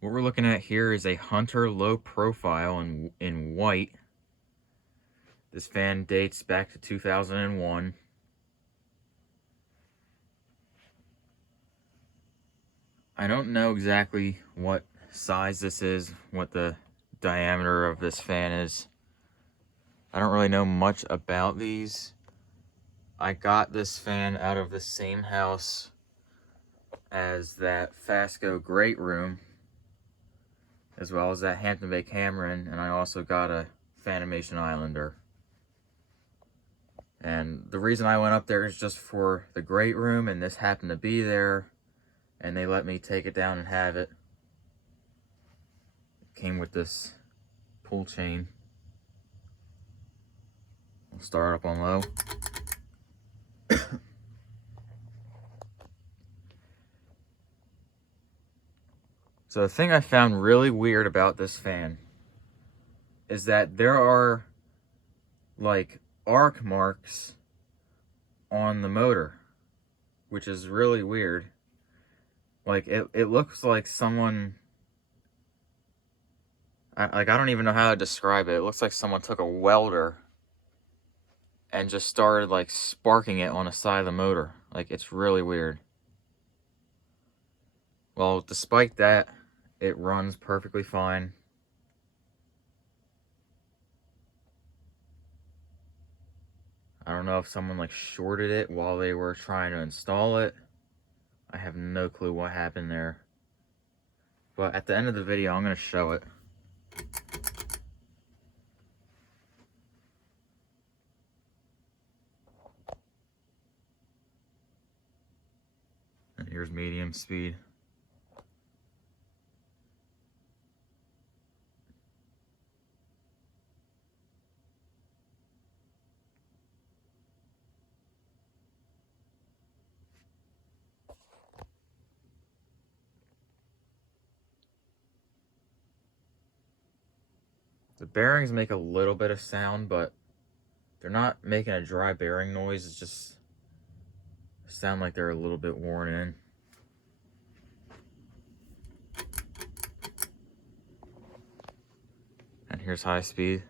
What we're looking at here is a Hunter low profile in white. This fan dates back to 2001. I don't know exactly what size this is, what the diameter of this fan is. I don't really know much about these. I got this fan out of the same house as that Fasco Great Room, as well as that Hampton Bay Cameron, and I also got a Fanimation Islander. And the reason I went up there is just for the Great Room, and this happened to be there, and they let me take it down and have it. It came with this pull chain. We'll start up on low. So the thing I found really weird about this fan is that there are like arc marks on the motor, which is really weird. Like it looks like someone, I don't even know how to describe it. It looks like someone took a welder and just started like sparking it on the side of the motor. Like, it's really weird. Well, despite that, it runs perfectly fine. I don't know if someone like shorted it while they were trying to install it. I have no clue what happened there. But at the end of the video, I'm going to show it. And here's medium speed. The bearings make a little bit of sound, but they're not making a dry bearing noise. It's just sound like they're a little bit worn in. And here's high speed.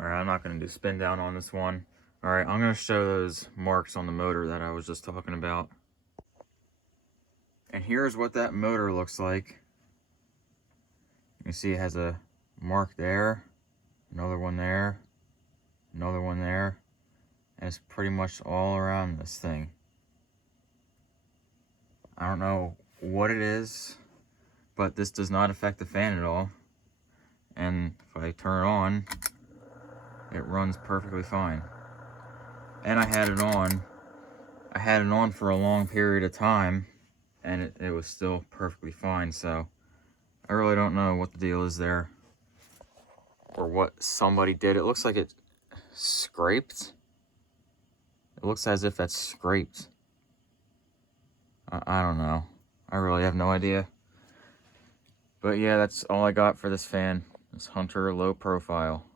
Alright, I'm not going to do spin down on this one. Alright, I'm going to show those marks on the motor that I was just talking about. And here's what that motor looks like. You can see it has a mark there, another one there, another one there, and it's pretty much all around this thing. I don't know what it is, but this does not affect the fan at all. And if I turn it on, it runs perfectly fine. And I had it on for a long period of time, and it was still perfectly fine. So I really don't know what the deal is there, or what somebody did. It looks like it scraped. It looks as if that's scraped. I don't know. I really have no idea. But yeah, that's all I got for this fan. This Hunter low profile.